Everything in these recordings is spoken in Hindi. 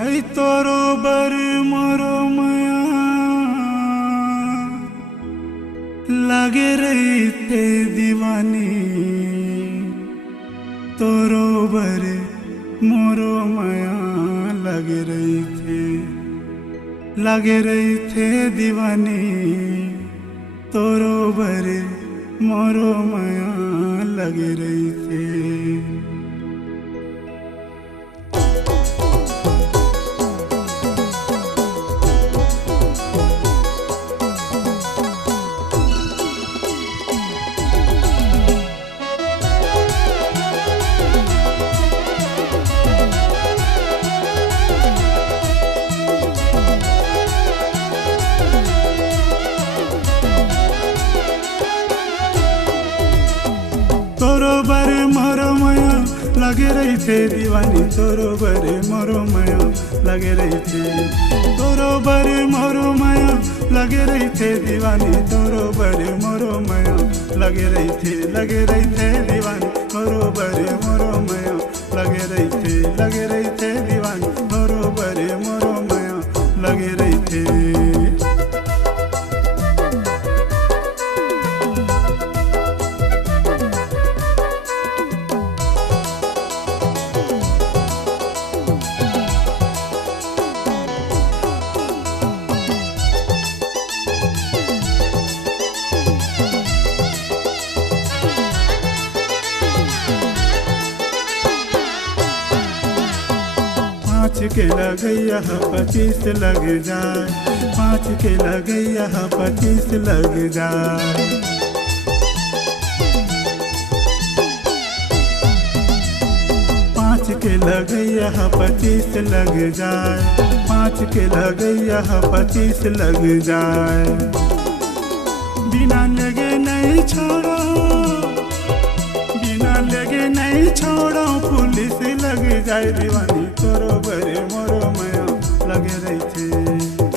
ऐ तोरो बर मोरो माया लगे रही थे दीवानी। तोरो बर मोरो माया लगे रही थे दीवानी। तोरो बर मोरो माया लगे रही थे। तोरो बर मोरो माया लगे रही थे दीवानी। तोरो बर मोरो माया लगे रही थे। तोरो बर मोरो माया लगे रही थे दीवानी। तोरो बर मोरो माया लगे रही थे दीवानी। तोरो बर मोरो माया लगे रही थे दीवानी। तोरो बर मोरो माया लगे रही थे। पाँच के लगैया 25 लग जाए। 5 के लगैया 25 लग जाए। 5 के लगैया 25 लग जाए। 5 के लगैया 25 लग जाए। बिना लगे नहीं छोड़ो, बिना लगे नहीं छोड़ो, पुलिस लग जाए दीवानी। तोरो बरे मोरो माया लगे रही थे।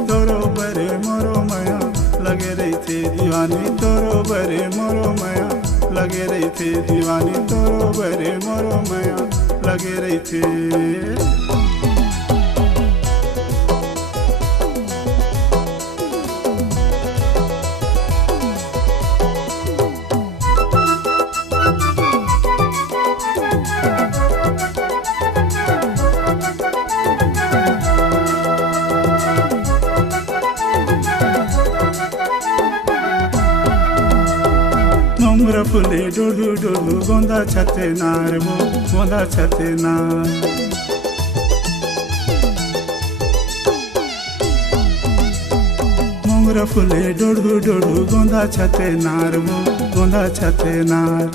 तोरो बरे मोरो माया लगे रही थे दीवानी। तोरो बरे मोरो माया लगे रही थे दीवानी। तोरो बरे मोरो माया लगे रही थे। मोंगरा फुले डोलू डोलू गोंदा छते नार वो गोंदा छते नार। मोंगरा फुले डोलू डोलू गोंदा छते नार वो गोंदा छते नार।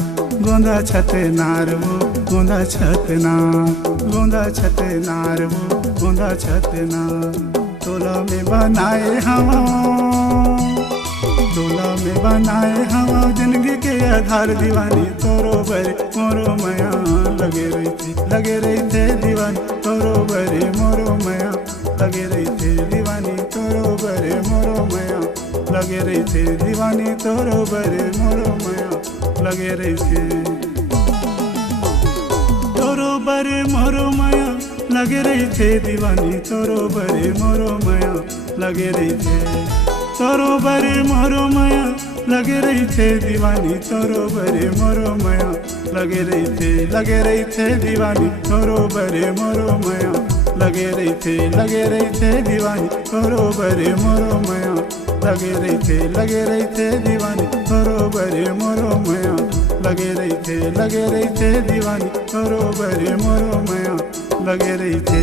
गोंदा छते नार वो गोंदा छते नार। गोंदा छते नार वो गोंदा छते नार। तोला में बनाए हवा, तोला में बनाए हवा जिंदगी के आधार दीवानी। तोरो बर मोरो माया लगे रही थे दीवानी। तोरो बर मोरो माया लगे रही थे दीवानी। तोरो बर मोरो माया लगे रही थे दीवानी। तोरो बर मोरो माया लगे रही थे। तोरो बर मोरो माया लगे रही थे दीवानी। तोरो बर मोरो माया लगे रही थे। तोरो बरे मोरो माया लगे रही थे दीवानी। तोरो बरे मोरो माया लगे रही थे दीवानी। तोरो बरे मोरो माया लगे रही थे दीवानी। तोरो बरे मोरो माया लगे रही थे दीवानी। तोरो बरे मोरो माया लगे रही थे दीवानी। तोरो बरे मोरो माया लगे रही थे।